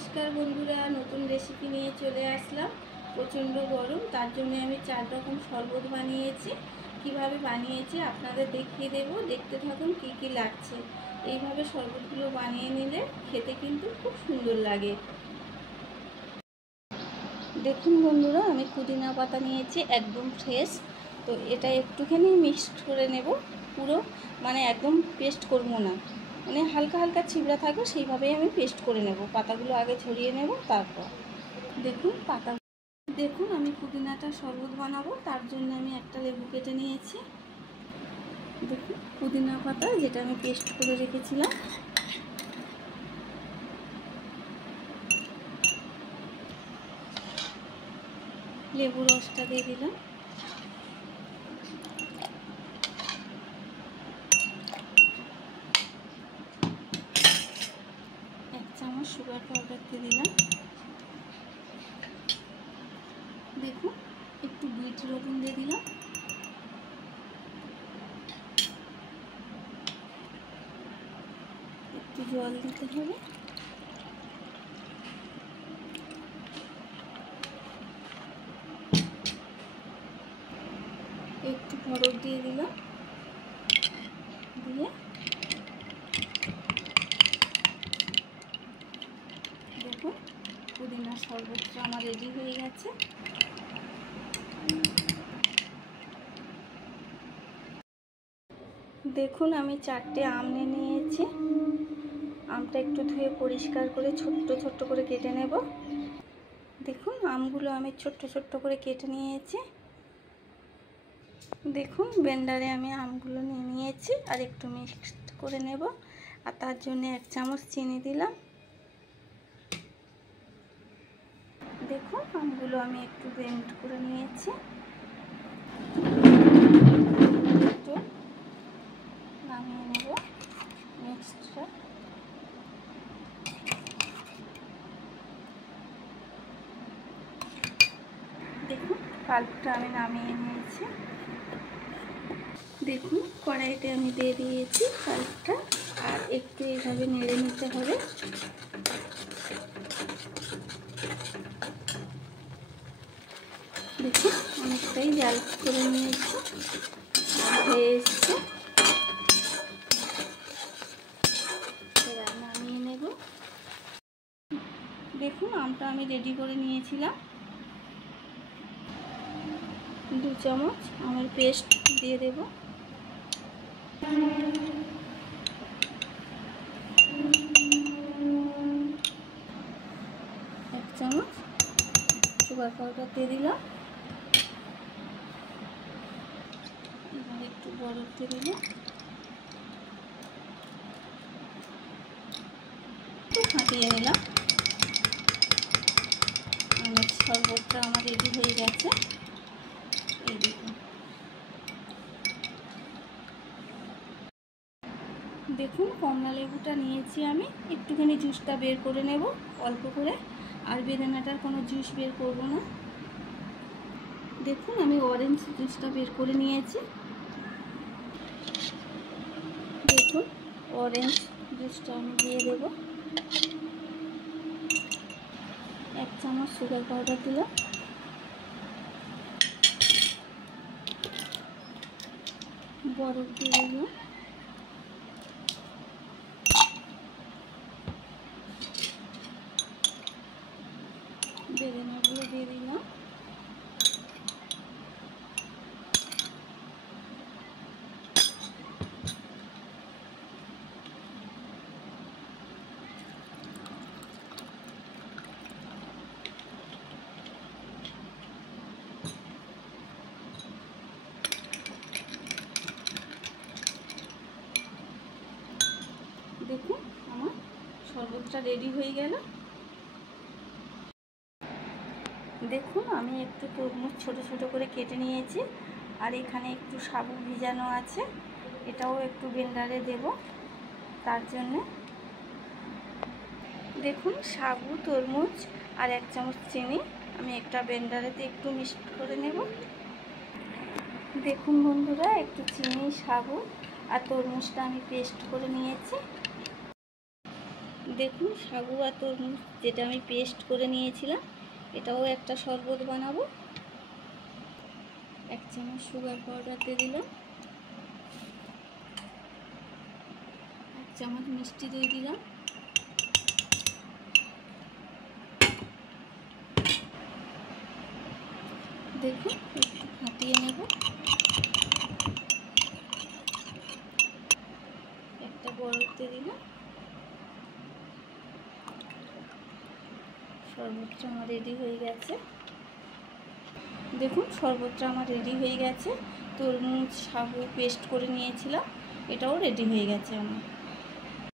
নমস্কার বন্ধুরা, নতুন রেসিপি নিয়ে চলে আসলাম। প্রচণ্ড গরম, তার জন্য আমি 4 রকম শরবত বানিয়েছি। কিভাবে বানিয়েছি আপনাদের দেখিয়ে দেব, দেখতে থাকুন কি কি লাগছে। এইভাবে শরবতগুলো বানিয়ে নিলে খেতে কিন্তু খুব সুন্দর লাগে। দেখুন বন্ধুরা, আমি পুদিনা পাতা নিয়েছি একদম ফ্রেশ। তো এটা একটুখানি মিক্সড করে নেব, পুরো একদম পেস্ট করব না, হালকা হালকা ছিবড়া থাকবে সেইভাবেই আমি পেস্ট করে নেব। পাতাগুলো আগে ছড়িয়ে নেব, তারপর দেখুন আমি পুদিনাটা শরবত বানাবো, তার জন্য আমি একটা লেবু কেটে নিয়েছি। দেখুন পুদিনা পাতা যেটা আমি পেস্ট করে রেখেছিলাম, লেবু রসটা দিয়ে দিলাম। এক চামচ সুগার পাউডার দিয়ে দিলাম। দেখুন একটু বিট লবণ দিয়ে দিলাম। একটু জল দিতে হবে। একটু বরফ দিয়ে দিলাম, দিয়ে দেখুন পুদিনার শরবতটা আমার রেডি হয়ে গেছে। দেখুন আমি 4টে আম নিয়েছি। আমটা একটু ধুয়ে পরিষ্কার করে ছোট্ট ছোট্ট করে কেটে নেব। দেখুন আমগুলো আমি ছোট্ট ছোট্ট করে কেটে নিয়েছি। দেখুন ব্লেন্ডারে আমি আমগুলো নিয়ে নিয়েছি, আর একটু মিক্সড করে নেব। আর তার জন্য 1 চামচ চিনি দিলাম। দেখুন আমগুলো আমি একটু ব্লেন্ড করে নিয়েছি। একটু নামিয়ে নেব মিক্সডটা। দেখুন পাল্পটা আমি নামিয়ে নিয়েছি। দেখুন কড়াইতে আমি দিয়ে দিয়েছি পাল্পটা, আর একটু এইভাবে নেড়ে নিতে হবে। দেখুন অনেকটাই জাল করে নিয়েছি, হয়ে এসছে। এবার নামিয়ে নেব। দেখুন আমটা আমি রেডি করে নিয়েছিলাম। 2 চামচ আমের পেস্ট দিয়ে দেব। 1 চামচ সুগার পাউডার দিয়ে দিলাম। এবার একটু বরফ দিয়ে দিলাম, একটু ফাটিয়ে নিলাম। আমের শরবতটা আমার রেডি হয়ে গেছে। এই দেখুন, দেখুন কমলা লেবুটা নিয়েছি আমি, একটুখানি জুসটা বের করে নেব অল্প করে, আর বেদানাটার কোনো জুস বের করব না। দেখুন আমি অরেঞ্জ জুসটা বের করে নিয়েছি। দেখুন অরেঞ্জ জুসটা আমি দিয়ে দেব। 1 চামচ সুগার পাউডার দিলাম। বরফ দিয়ে দিলাম। বেদানাগুলো দিয়ে দিলাম। দেখুন আমার শরবতটা রেডি হয়ে গেল। দেখুন আমি একটু তরমুজ ছোট ছোট করে কেটে নিয়েছি, আর এখানে একটু সাবু ভিজানো আছে, এটাও একটু ব্লেন্ডারে দেব। তার জন্য দেখুন সাবু, তরমুজ আর 1 চামচ চিনি আমি একটা ব্লেন্ডারেতে একটু মিক্সড করে নেব। দেখুন বন্ধুরা, একটু চিনি, সাবু আর তরমুজটা আমি পেস্ট করে নিয়েছি। দেখুন সাগু আর তরমুজ যেটা আমি পেস্ট করে নিয়েছিলাম, এটাও একটা শরবত বানাবো। 1 চামচ সুগার পাউডার দিয়ে দিলাম, 1 চামচ মিষ্টি দিয়ে দিলাম, দেখুন একটু ফাটিয়ে নেব। একটা বরফ দিয়ে দিলাম। শরবতটা আমার রেডি হয়ে গেছে। দেখুন শরবতটা আমার রেডি হয়ে গেছে। তরমুজ সাগু পেস্ট করে নিয়েছিলাম, এটাও রেডি হয়ে গেছে আমার।